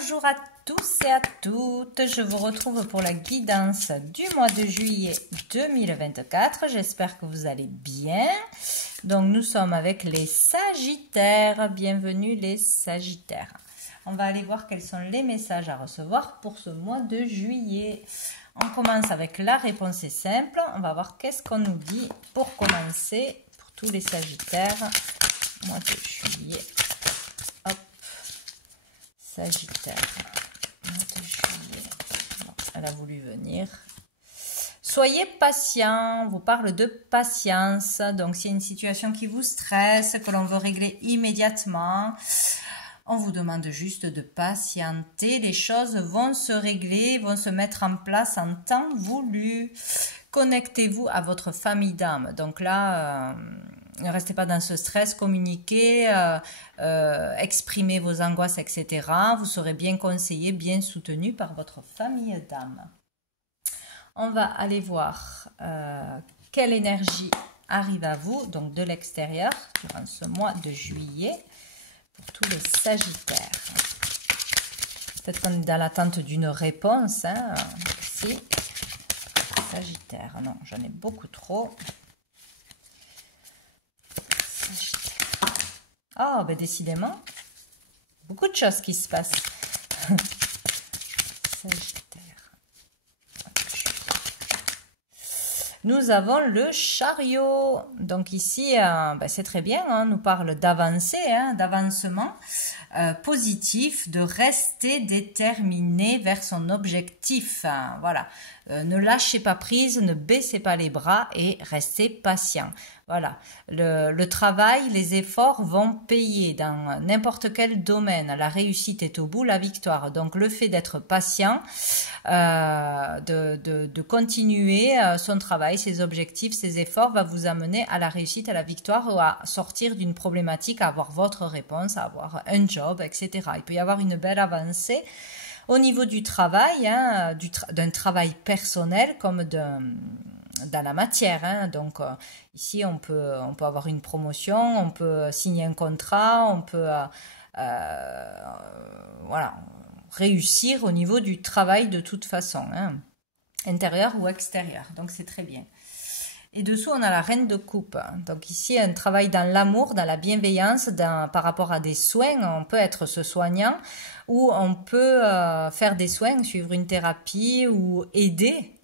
Bonjour à tous et à toutes, je vous retrouve pour la guidance du mois de juillet 2024. J'espère que vous allez bien. Donc nous sommes avec les Sagittaires. Bienvenue les Sagittaires. On va aller voir quels sont les messages à recevoir pour ce mois de juillet. On commence avec la réponse est simple. On va voir qu'est-ce qu'on nous dit pour commencer pour tous les Sagittaires. Mois de juillet. Hop. Sagittaire. Mois de juillet. Bon, elle a voulu venir. Soyez patient. On vous parle de patience. Donc, s'il y a une situation qui vous stresse, que l'on veut régler immédiatement, on vous demande juste de patienter. Les choses vont se régler, vont se mettre en place en temps voulu. Connectez-vous à votre famille d'âme. Donc là, ne restez pas dans ce stress, communiquez, exprimez vos angoisses, etc. Vous serez bien conseillé, bien soutenu par votre famille d'âme. On va aller voir quelle énergie arrive à vous, donc de l'extérieur, durant ce mois de juillet. Pour tous les Sagittaires. Peut-être qu'on est dans l'attente d'une réponse. Hein, ici. Sagittaire. Non, j'en ai beaucoup trop. Sagittaire. Oh, ben décidément. Beaucoup de choses qui se passent. Sagittaire. Nous avons le chariot. Donc ici, ben c'est très bien, hein, on nous parle d'avancée, hein, d'avancement positif, de rester déterminé vers son objectif. Hein, voilà, ne lâchez pas prise, ne baissez pas les bras et restez patient. Voilà, le travail, les efforts vont payer dans n'importe quel domaine. La réussite est au bout, la victoire. Donc le fait d'être patient, de continuer son travail, ses objectifs, ses efforts va vous amener à la réussite, à la victoire ou à sortir d'une problématique, à avoir votre réponse, à avoir un job, etc. Il peut y avoir une belle avancée au niveau du travail, hein, d'un travail personnel comme dans la matière. Hein. Donc ici, on peut avoir une promotion, on peut signer un contrat, on peut voilà, réussir au niveau du travail de toute façon, hein, intérieur ou extérieur. Donc c'est très bien. Et dessous, on a la reine de coupe. Donc ici, un travail dans l'amour, dans la bienveillance, par rapport à des soins. On peut être ce soignant ou on peut faire des soins, suivre une thérapie ou aider.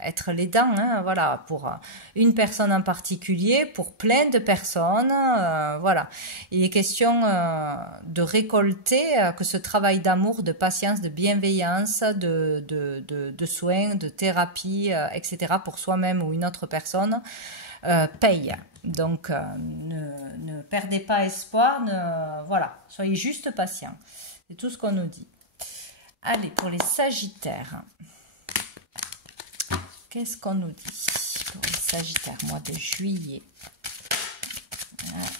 Être l'aidant, hein, voilà, pour une personne en particulier, pour plein de personnes, voilà. Il est question de récolter que ce travail d'amour, de patience, de bienveillance, de soins, de thérapie, etc. pour soi-même ou une autre personne, paye. Donc, ne perdez pas espoir, voilà, soyez juste patient. C'est tout ce qu'on nous dit. Allez, pour les Sagittaires. Qu'est-ce qu'on nous dit pour les Sagittaires, mois de juillet?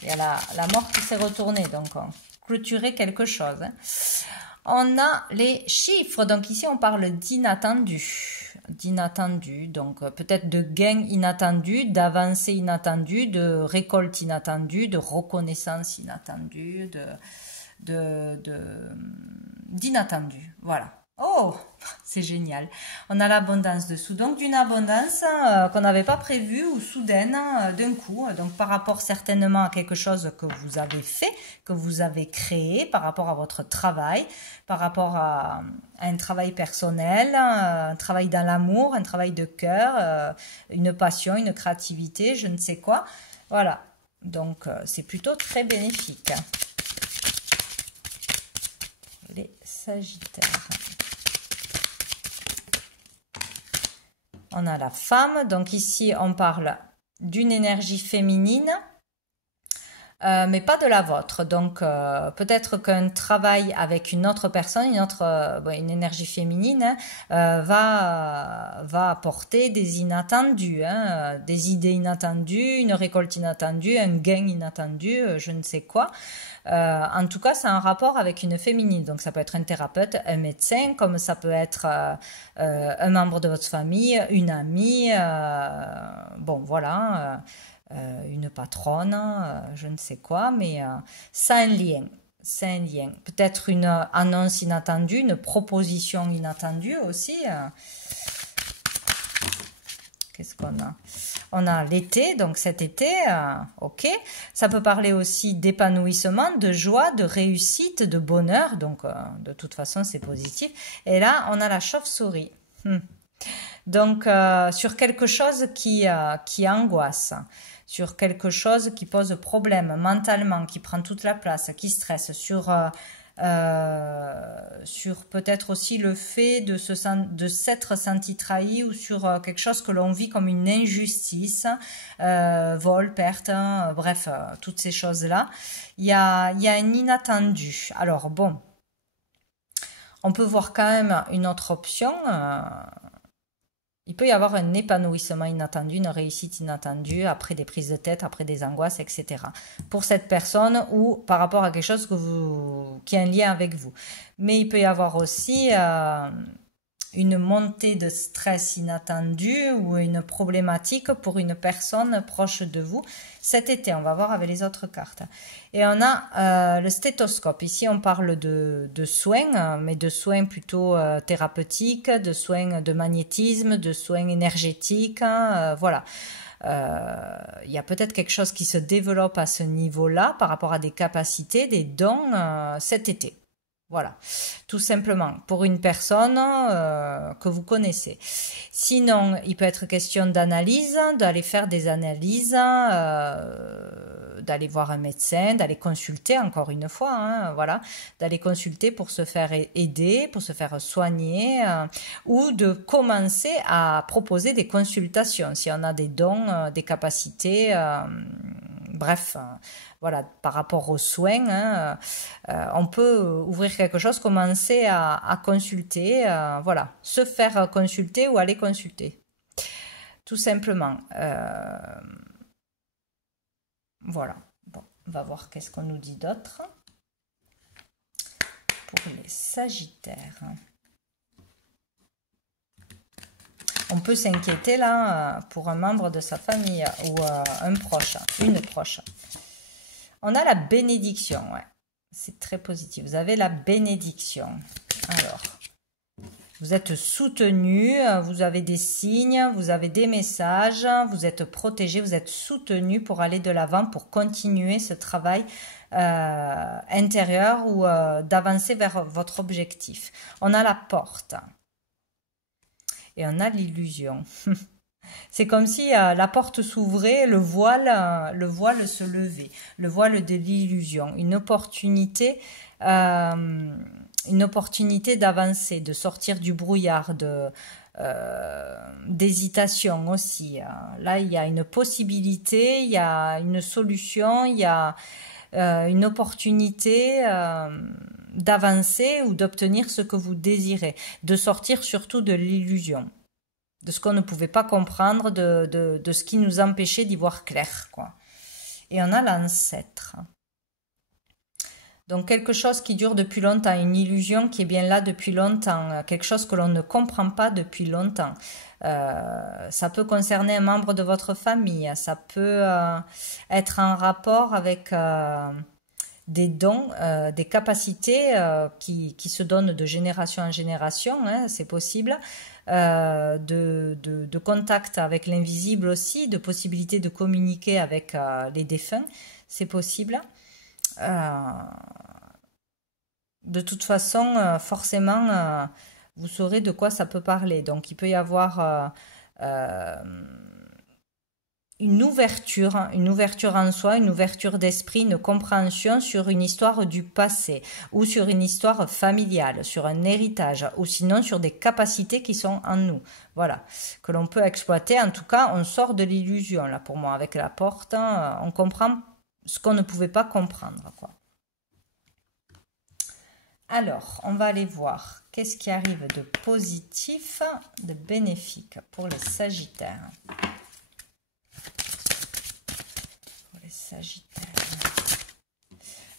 Il y a la mort qui s'est retournée, donc on clôturer quelque chose. Hein. On a les chiffres, donc ici on parle d'inattendu. D'inattendu, donc peut-être de gains inattendus, d'avancées inattendues, de récoltes inattendues, de reconnaissance inattendue, d'inattendu, voilà. Oh, c'est génial. On a l'abondance dessous. Donc, d'une abondance qu'on n'avait pas prévue ou soudaine d'un coup. Donc, par rapport certainement à quelque chose que vous avez fait, que vous avez créé, par rapport à votre travail, par rapport à un travail personnel, un travail dans l'amour, un travail de cœur, une passion, une créativité, je ne sais quoi. Voilà. Donc, c'est plutôt très bénéfique. Les Sagittaires. On a la femme, donc ici on parle d'une énergie féminine, mais pas de la vôtre. Donc peut-être qu'un travail avec une autre personne, une énergie féminine, va apporter des inattendus, hein, des idées inattendues, une récolte inattendue, un gain inattendu, je ne sais quoi. En tout cas, c'est un rapport avec une féminine. Donc, ça peut être un thérapeute, un médecin, comme ça peut être un membre de votre famille, une amie, bon, voilà, une patronne, je ne sais quoi, mais ça a un lien. c'est un lien. Peut-être une annonce inattendue, une proposition inattendue aussi. Qu'est-ce qu'on a? On a l'été, donc cet été, ok. Ça peut parler aussi d'épanouissement, de joie, de réussite, de bonheur. Donc, de toute façon, c'est positif. Et là, on a la chauve-souris. Donc, sur quelque chose qui angoisse, sur quelque chose qui pose problème mentalement, qui prend toute la place, qui stresse, sur peut-être aussi le fait de s'être senti trahi ou sur quelque chose que l'on vit comme une injustice, vol, perte, bref, toutes ces choses-là. Il y a un inattendu. Alors bon, on peut voir quand même une autre option. Il peut y avoir un épanouissement inattendu, une réussite inattendue après des prises de tête, après des angoisses, etc. Pour cette personne ou par rapport à quelque chose qui a un lien avec vous. Mais il peut y avoir aussi une montée de stress inattendue ou une problématique pour une personne proche de vous cet été. On va voir avec les autres cartes. Et on a le stéthoscope. Ici, on parle de soins, mais de soins plutôt thérapeutiques, de soins de magnétisme, de soins énergétiques. Voilà. Il y a peut-être quelque chose qui se développe à ce niveau-là par rapport à des capacités, des dons cet été. Voilà, tout simplement, pour une personne que vous connaissez. Sinon, il peut être question d'analyse, d'aller faire des analyses, d'aller voir un médecin, d'aller consulter encore une fois, hein, voilà, d'aller consulter pour se faire aider, pour se faire soigner, ou de commencer à proposer des consultations, si on a des dons, des capacités, bref, voilà, par rapport aux soins, hein, on peut ouvrir quelque chose, commencer à consulter, voilà, se faire consulter ou aller consulter, tout simplement. Voilà, bon, on va voir qu'est-ce qu'on nous dit d'autre pour les Sagittaires. On peut s'inquiéter là pour un membre de sa famille ou un proche, une proche. On a la bénédiction, ouais. C'est très positif. Vous avez la bénédiction. Alors, vous êtes soutenu, vous avez des signes, vous avez des messages, vous êtes protégé, vous êtes soutenu pour aller de l'avant, pour continuer ce travail intérieur ou d'avancer vers votre objectif. On a la porte et on a l'illusion. C'est comme si la porte s'ouvrait, le voile se levait, le voile de l'illusion, une opportunité d'avancer, de sortir du brouillard, d'hésitation aussi. Là, il y a une possibilité, il y a une solution, il y a une opportunité d'avancer ou d'obtenir ce que vous désirez, de sortir surtout de l'illusion, de ce qu'on ne pouvait pas comprendre, de ce qui nous empêchait d'y voir clair, quoi. Et on a l'ancêtre. Donc quelque chose qui dure depuis longtemps, une illusion qui est bien là depuis longtemps, quelque chose que l'on ne comprend pas depuis longtemps. Ça peut concerner un membre de votre famille, ça peut être en rapport avec des dons, des capacités qui se donnent de génération en génération, hein, c'est possible. De contact avec l'invisible aussi, de possibilité de communiquer avec les défunts, c'est possible. De toute façon, forcément, vous saurez de quoi ça peut parler. Donc, il peut y avoir une ouverture en soi, une ouverture d'esprit, une compréhension sur une histoire du passé ou sur une histoire familiale, sur un héritage ou sinon sur des capacités qui sont en nous. Voilà, que l'on peut exploiter. En tout cas, on sort de l'illusion là pour moi avec la porte. Hein, on comprend ce qu'on ne pouvait pas comprendre, quoi. Alors, on va aller voir qu'est-ce qui arrive de positif, de bénéfique pour les Sagittaires. Sagittaire.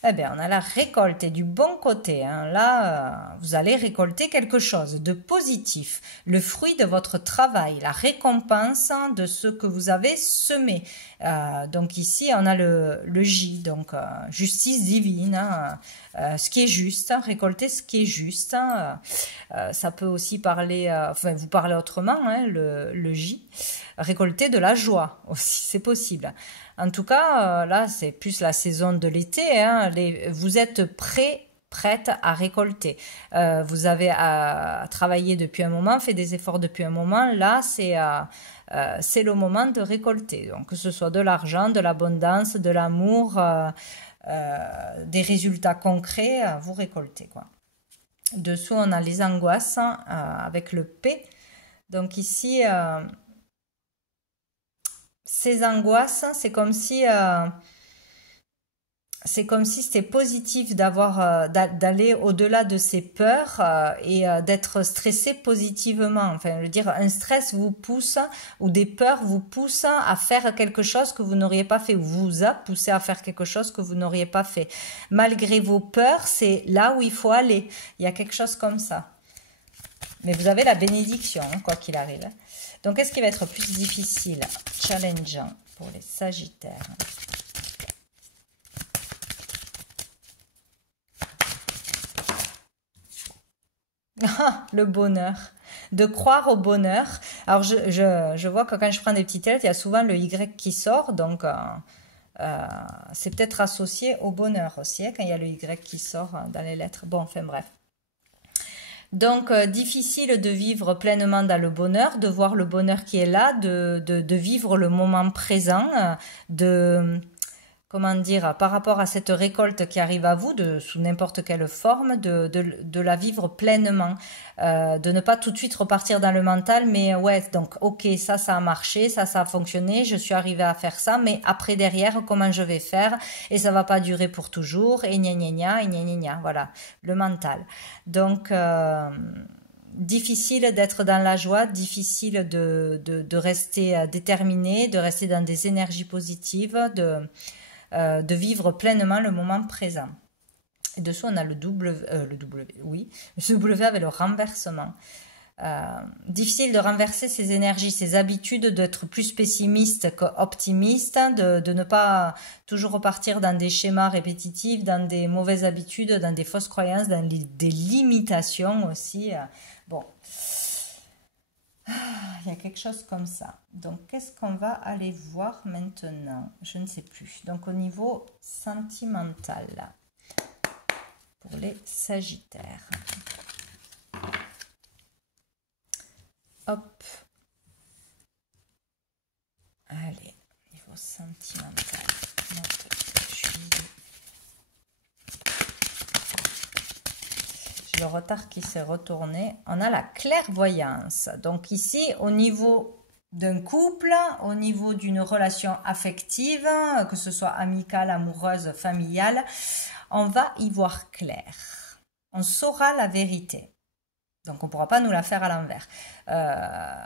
Eh bien, on a la récolte et du bon côté. Hein. Là, vous allez récolter quelque chose de positif, le fruit de votre travail, la récompense de ce que vous avez semé. Donc ici, on a le J, donc justice divine, hein, ce qui est juste, hein, récolter ce qui est juste. Hein, ça peut aussi parler, enfin vous parlez autrement, hein, le J, récolter de la joie aussi, c'est possible. En tout cas, là, c'est plus la saison de l'été, hein, vous êtes prête à récolter. Vous avez travaillé depuis un moment, fait des efforts depuis un moment. Là, c'est le moment de récolter. Donc, que ce soit de l'argent, de l'abondance, de l'amour, des résultats concrets, vous récoltez, quoi. Dessous, on a les angoisses avec le P. Donc ici, ces angoisses, c'est comme si c'était positif d'aller au-delà de ces peurs et d'être stressé positivement. Enfin, je veux dire, un stress vous pousse ou des peurs vous poussent à faire quelque chose que vous n'auriez pas fait, ou vous a poussé à faire quelque chose que vous n'auriez pas fait. Malgré vos peurs, c'est là où il faut aller. Il y a quelque chose comme ça. Mais vous avez la bénédiction, hein, quoi qu'il arrive. Donc, qu'est-ce qui va être plus difficile, challengeant pour les Sagittaires? Le bonheur, de croire au bonheur. Alors je vois que quand je prends des petites lettres, il y a souvent le Y qui sort, donc c'est peut-être associé au bonheur aussi, hein, quand il y a le Y qui sort dans les lettres. Bon, enfin bref. Donc, difficile de vivre pleinement dans le bonheur, de voir le bonheur qui est là, de vivre le moment présent, comment dire, par rapport à cette récolte qui arrive à vous, sous n'importe quelle forme, de la vivre pleinement, de ne pas tout de suite repartir dans le mental, mais ouais, donc ok, ça a marché, ça a fonctionné, je suis arrivée à faire ça, mais après derrière, comment je vais faire, et ça va pas durer pour toujours, et gna gna gna, et gna gna gna, voilà, le mental. Donc, difficile d'être dans la joie, difficile de rester déterminé, de rester dans des énergies positives, de vivre pleinement le moment présent. Et dessous, on a le W, oui, le W avec le renversement. Difficile de renverser ses énergies, ses habitudes, d'être plus pessimiste qu'optimiste, de ne pas toujours repartir dans des schémas répétitifs, dans des mauvaises habitudes, dans des fausses croyances, dans des limitations aussi. Bon, il y a quelque chose comme ça. Donc, qu'est-ce qu'on va aller voir maintenant? Je ne sais plus. Donc, au niveau sentimental, pour les Sagittaires. Hop. Allez, niveau sentimental. Le retard qui s'est retourné. On a la clairvoyance. Donc ici, au niveau d'un couple, au niveau d'une relation affective, que ce soit amicale, amoureuse, familiale, on va y voir clair. On saura la vérité. Donc, on ne pourra pas nous la faire à l'envers.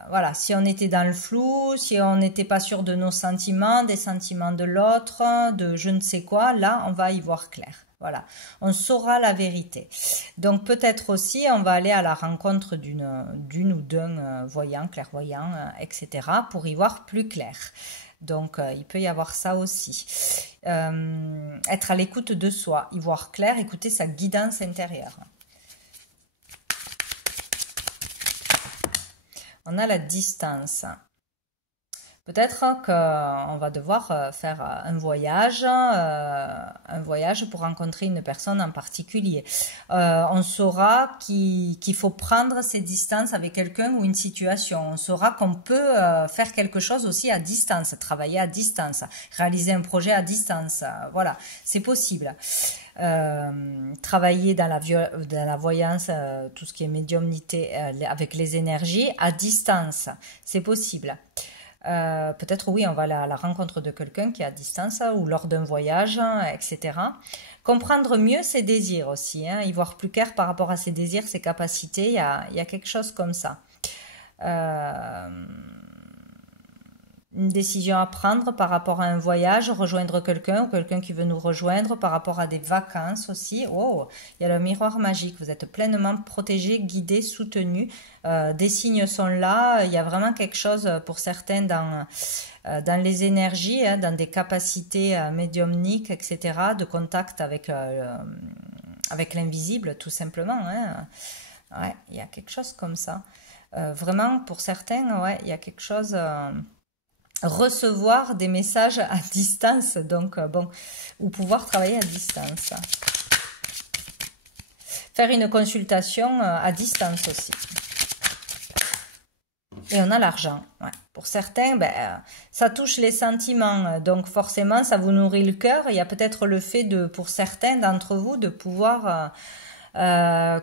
Voilà, si on était dans le flou, si on n'était pas sûr de nos sentiments, des sentiments de l'autre, de je ne sais quoi, là, on va y voir clair. Voilà, on saura la vérité. Donc, peut-être aussi, on va aller à la rencontre d'une ou d'un voyant, clairvoyant, etc., pour y voir plus clair. Donc, il peut y avoir ça aussi. Être à l'écoute de soi, y voir clair, écouter sa guidance intérieure. On a la distance. Peut-être qu'on va devoir faire un voyage pour rencontrer une personne en particulier. On saura qu'il faut prendre ses distances avec quelqu'un ou une situation. On saura qu'on peut faire quelque chose aussi à distance, travailler à distance, réaliser un projet à distance. Voilà, c'est possible. Travailler dans la voyance, tout ce qui est médiumnité avec les énergies à distance, c'est possible. Peut-être oui, on va à la rencontre de quelqu'un qui est à distance ou lors d'un voyage, etc. Comprendre mieux ses désirs aussi, hein, y voir plus clair par rapport à ses désirs, ses capacités, il y a quelque chose comme ça. une décision à prendre par rapport à un voyage, rejoindre quelqu'un ou quelqu'un qui veut nous rejoindre, par rapport à des vacances aussi. Oh, il y a le miroir magique, vous êtes pleinement protégé, guidé, soutenu. Des signes sont là, il y a vraiment quelque chose pour certains dans les énergies, hein, dans des capacités médiumniques, etc., de contact avec l'invisible, tout simplement. Hein. Ouais, il y a quelque chose comme ça. Vraiment, pour certains, ouais, il y a quelque chose... recevoir des messages à distance, donc bon, ou pouvoir travailler à distance. Faire une consultation à distance aussi. Et on a l'argent. Ouais. Pour certains, ça touche les sentiments, donc forcément, ça vous nourrit le cœur. Il y a peut-être le fait pour certains d'entre vous, de pouvoir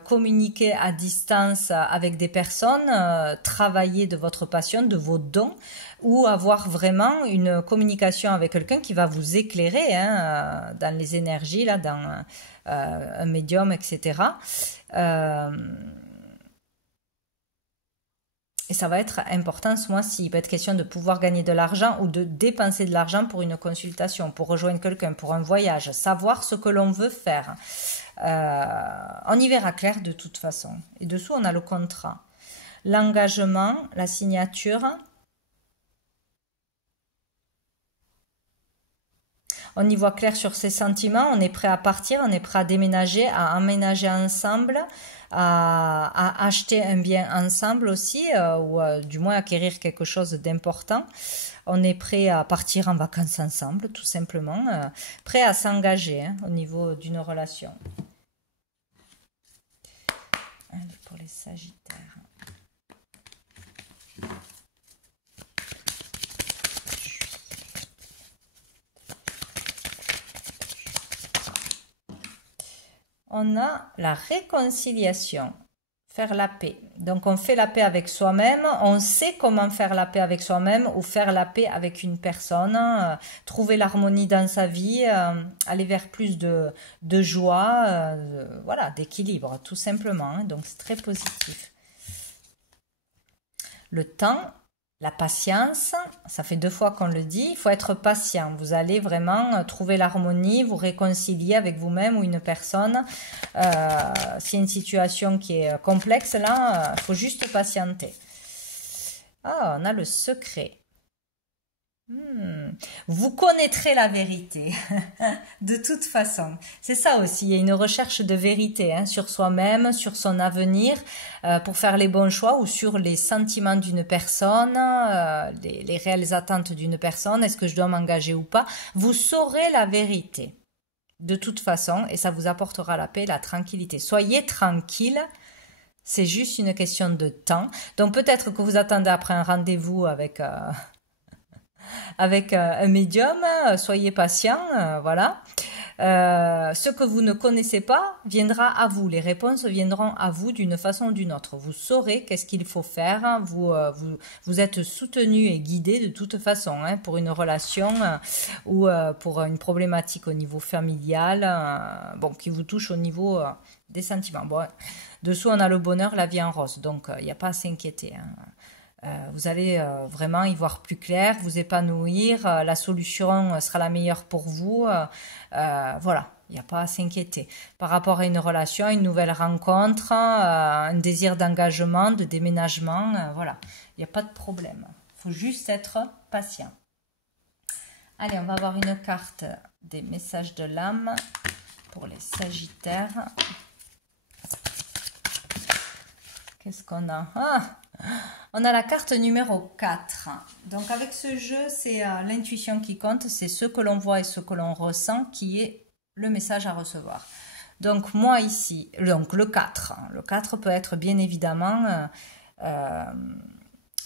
communiquer à distance avec des personnes, travailler de votre passion, de vos dons, ou avoir vraiment une communication avec quelqu'un qui va vous éclairer hein, dans les énergies, là, dans un médium, etc. Et ça va être important ce mois-ci. Il peut être question de pouvoir gagner de l'argent ou de dépenser de l'argent pour une consultation, pour rejoindre quelqu'un, pour un voyage, savoir ce que l'on veut faire. On y verra clair de toute façon. Et dessous, on a le contrat. L'engagement, la signature. On y voit clair sur ses sentiments. On est prêt à partir, on est prêt à déménager, à emménager ensemble, à acheter un bien ensemble aussi, ou du moins acquérir quelque chose d'important. On est prêt à partir en vacances ensemble, tout simplement. Prêt à s'engager hein, au niveau d'une relation. Allez, pour les Sagittaires. On a la réconciliation, faire la paix. Donc on fait la paix avec soi-même, on sait comment faire la paix avec soi-même ou faire la paix avec une personne, trouver l'harmonie dans sa vie, aller vers plus de joie, voilà, d'équilibre tout simplement. Hein, donc c'est très positif. Le temps, la patience, ça fait 2 fois qu'on le dit, il faut être patient. Vous allez vraiment trouver l'harmonie, vous réconcilier avec vous-même ou une personne. S'il y a une situation qui est complexe, là, il faut juste patienter. Ah, on a le secret. Vous connaîtrez la vérité, de toute façon. C'est ça aussi, il y a une recherche de vérité hein, sur soi-même, sur son avenir, pour faire les bons choix ou sur les sentiments d'une personne, les réelles attentes d'une personne, est-ce que je dois m'engager ou pas. Vous saurez la vérité, de toute façon, et ça vous apportera la paix, la tranquillité. Soyez tranquille. C'est juste une question de temps. Donc peut-être que vous attendez après un rendez-vous avec un médium, soyez patient, voilà. Ce que vous ne connaissez pas viendra à vous, les réponses viendront à vous d'une façon ou d'une autre. Vous saurez qu'est-ce qu'il faut faire, vous êtes soutenu et guidé de toute façon hein, pour une relation ou pour une problématique au niveau familial, bon, qui vous touche au niveau des sentiments. Bon, dessous on a le bonheur, la vie en rose, donc il n'y a pas à s'inquiéter. Hein. Vous allez vraiment y voir plus clair, vous épanouir, la solution sera la meilleure pour vous. Voilà, il n'y a pas à s'inquiéter. Par rapport à une relation, une nouvelle rencontre, un désir d'engagement, de déménagement, voilà, il n'y a pas de problème. Il faut juste être patient. Allez, on va avoir une carte des messages de l'âme pour les Sagittaires. Qu'est-ce qu'on a? On a la carte numéro 4. Donc avec ce jeu, c'est l'intuition qui compte, c'est ce que l'on voit et ce que l'on ressent qui est le message à recevoir. Donc moi ici, donc le 4. Le 4 peut être bien évidemment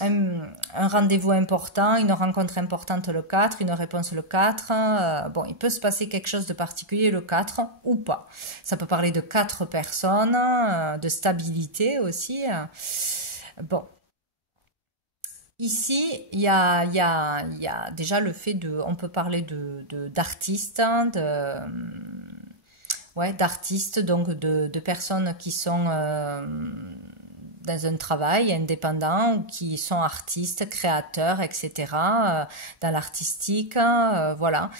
un rendez-vous important, une rencontre importante le 4, une réponse le 4. Bon, il peut se passer quelque chose de particulier le 4 ou pas. Ça peut parler de 4 personnes, de stabilité aussi. Bon. Ici, il y a déjà le fait on peut parler d'artistes, ouais, d'artistes, donc de personnes qui sont dans un travail indépendant ou qui sont artistes, créateurs, etc. Dans l'artistique, voilà.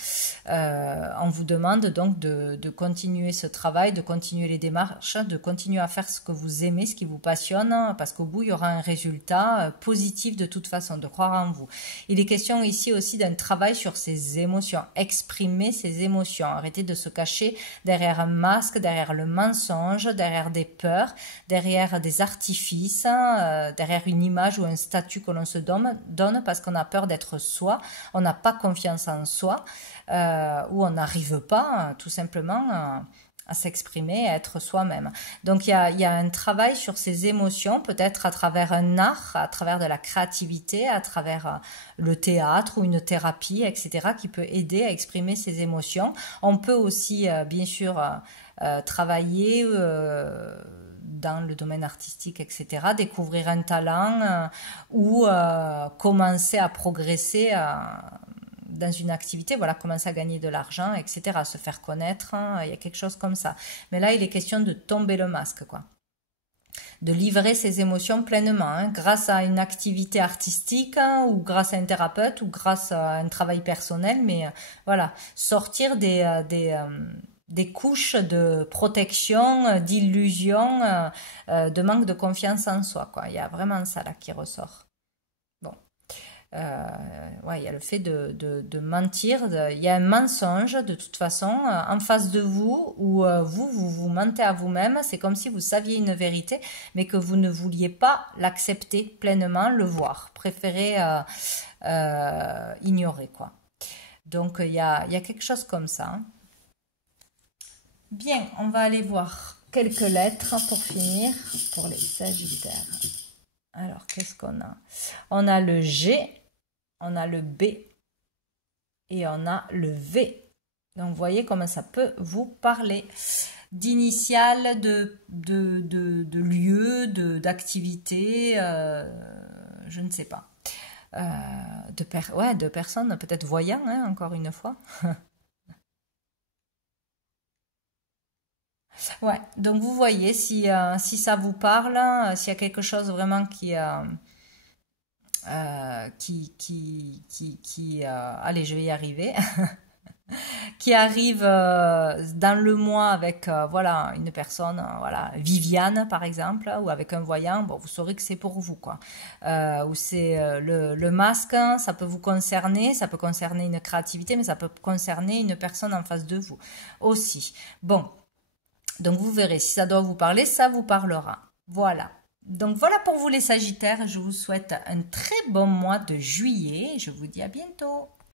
On vous demande donc de continuer ce travail, de continuer les démarches, de continuer à faire ce que vous aimez, ce qui vous passionne, parce qu'au bout, il y aura un résultat positif de toute façon, de croire en vous. Il est question ici aussi d'un travail sur ses émotions, exprimer ses émotions, arrêter de se cacher derrière un masque, derrière le mensonge, derrière des peurs, derrière des artifices, derrière une image ou un statut que l'on se donne parce qu'on a peur d'être soi, on n'a pas confiance en soi, ou on n'arrive pas tout simplement à s'exprimer, à être soi-même. Donc il y a un travail sur ces émotions, peut-être à travers un art, à travers de la créativité, à travers le théâtre ou une thérapie, etc., qui peut aider à exprimer ces émotions. On peut aussi, bien sûr, travailler dans le domaine artistique, etc., découvrir un talent ou commencer à progresser dans une activité, voilà, commencer à gagner de l'argent, etc., se faire connaître, il y a quelque chose comme ça. Mais là, il est question de tomber le masque, quoi. De livrer ses émotions pleinement, grâce à une activité artistique, ou grâce à un thérapeute, ou grâce à un travail personnel, mais voilà, sortir des couches de protection, d'illusion, de manque de confiance en soi, quoi. Il y a vraiment ça là qui ressort. Bon. Ouais, il y a le fait de mentir, il y a un mensonge de toute façon en face de vous où vous mentez à vous-même, c'est comme si vous saviez une vérité mais que vous ne vouliez pas l'accepter pleinement, le voir, préférez ignorer, quoi. Donc il y a quelque chose comme ça. Bien, on va aller voir quelques lettres pour finir pour les Sagittaires. Alors, qu'est-ce qu'on a? On a le G, on a le B et on a le V. Donc, vous voyez comment ça peut vous parler d'initiales, de lieux, d'activités, je ne sais pas. De personnes, peut-être voyants, encore une fois. Ouais, donc vous voyez si ça vous parle, s'il y a quelque chose vraiment allez, je vais y arriver, qui arrive dans le mois avec voilà une personne, voilà Viviane par exemple, ou avec un voyant, bon vous saurez que c'est pour vous, quoi. Ou c'est le masque, ça peut vous concerner, ça peut concerner une créativité, mais ça peut concerner une personne en face de vous aussi. Bon. Donc vous verrez, si ça doit vous parler, ça vous parlera. Voilà. Donc voilà pour vous les Sagittaires. Je vous souhaite un très bon mois de juillet. Je vous dis à bientôt.